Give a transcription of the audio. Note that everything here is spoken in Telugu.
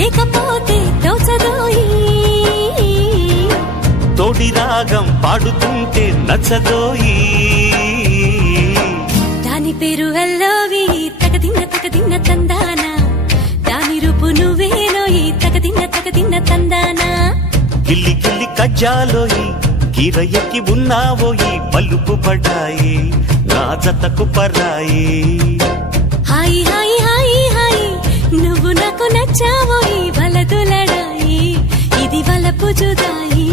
లేకపోతే తోచదోయి తోడి రాగం పాడుతుంటే నచ్చదోయి దాని పేరు అల్లోవి తగదిన్న తందాన దాని రూపు నువ్వేనోయి తగదిన్న తందానా గిల్లి గిల్లి కజ్జాలోయి కీర ఎక్కి ఉన్నావోయి పలుపు పడాయి నా జతకు పరాయి హాయి హాయి హాయి హాయి నువ్వు నాకు నచ్చావోయి వలదులడాయి ఇది వలపు జుదాయి